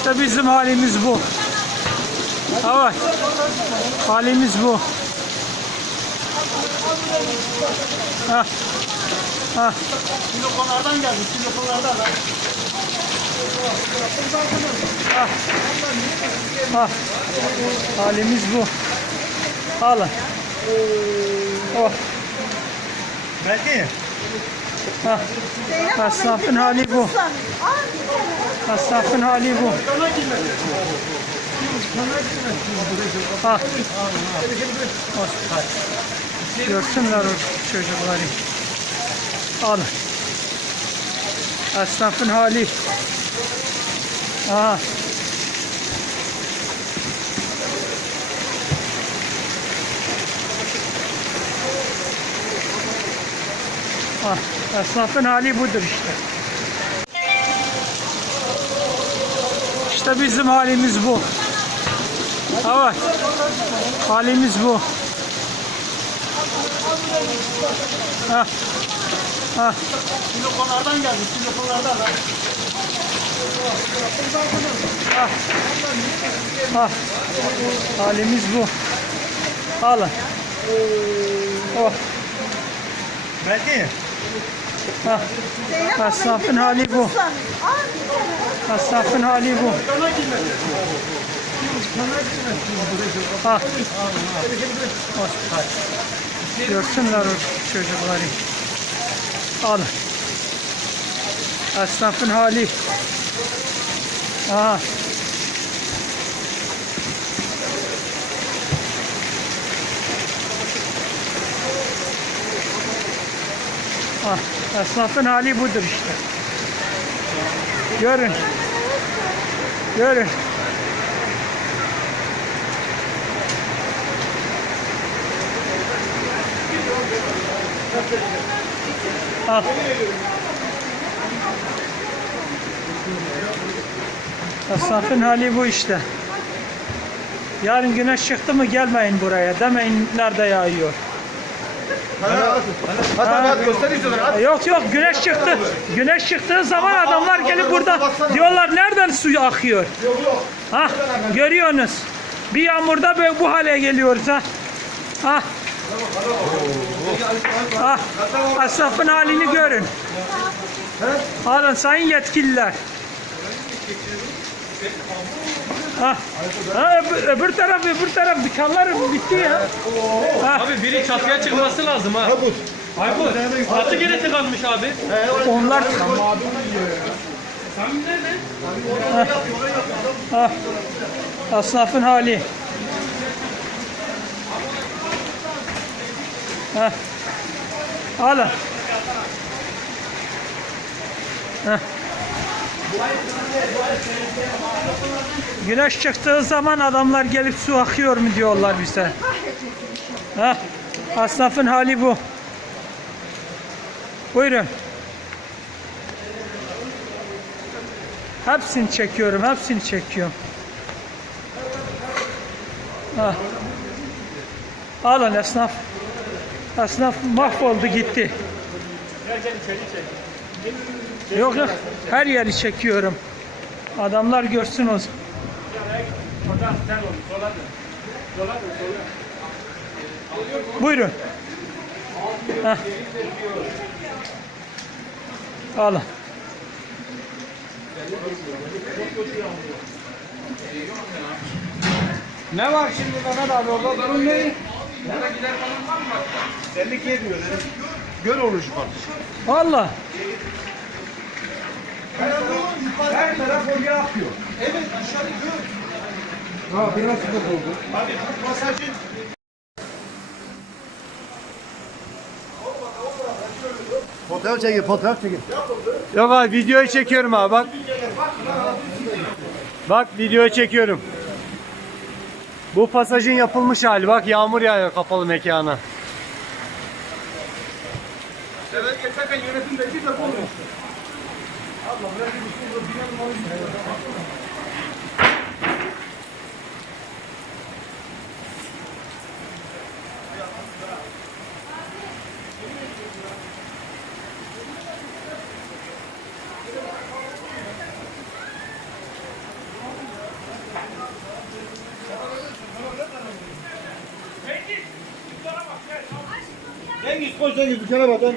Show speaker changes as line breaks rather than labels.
İşte bizim halimiz bu. Evet. Halimiz bu. Ha. Ha.
Silokonlardan geldik, silokonlardan.
Ha. Halimiz bu. Alın. Oh.
Belki.
Ha. Esnafın hali bu. Esnafın hali bu. Ha. Görsünler o çocukları. Alın. Esnafın hali. Aha. Ah, esnafın hali budur işte. İşte bizim halimiz bu. Evet. Halimiz bu. Ha. Ha.
Silokonlardan geldik, silokonlardan.
Ha. Halimiz bu. Alın. Oh.
Belki.
Ha. Esnafın hali bu. Esnafın hali bu. Ha. Görsünler o çocukları. Alın. Esnafın hali. Aha. Ah, esnafın hali budur işte. Görün. Görün. Al. Esnafın hali bu işte. Yarın güneş çıktı mı gelmeyin buraya. Demeyin nerede yağıyor.
Hadi hadi göster istiyorlar.
Yok yok güneş çıktı. Güneş çıktığı zaman adamlar gelip burada diyorlar nereden suyu akıyor? Ha görüyorsunuz. Bir yağmurda böyle bu hale geliyoruz ha. Ha. Ha. Esnafın halini görün. Alın sayın yetkililer. Ha. Ha, öbür, öbür taraf öbür taraf dükkanlar bitti ya. Ha.
Abi biri çatıya çıkması lazım ha. Aykut. Çatı geri tıkanmış abi.
Onlar
Sen nerede?
Ha. Esnafın hali. Ha. Alın. Ha. Güneş çıktığı zaman adamlar gelip su akıyor mu diyorlar bize. Ha. Esnafın hali bu. Buyurun. Hepsini çekiyorum, hepsini çekiyorum. Ha. Alın esnaf. Esnaf mahvoldu gitti. Yok yok, her yeri çekiyorum. Adamlar görsün o zaman. Buyurun. Heh. Alın.
Ne var şimdi Mehmet abi orada durum ne? Belli ki diyor. Göl oluşu var.
Valla.
Her taraf oraya akıyor. Evet aşağı göl. Ha biraz sıkıntı oldu. Abi bu pasajın Fotoğraf çekin, fotoğraf çekin.
Yok abi videoyu çekiyorum abi bak. Bak videoyu çekiyorum. Bu pasajın yapılmış hali bak yağmur yağıyor kapalı mekana.
Sefer geçerken yönetimdeki de bu.
Cengiz koy Cengiz bir kenara bak.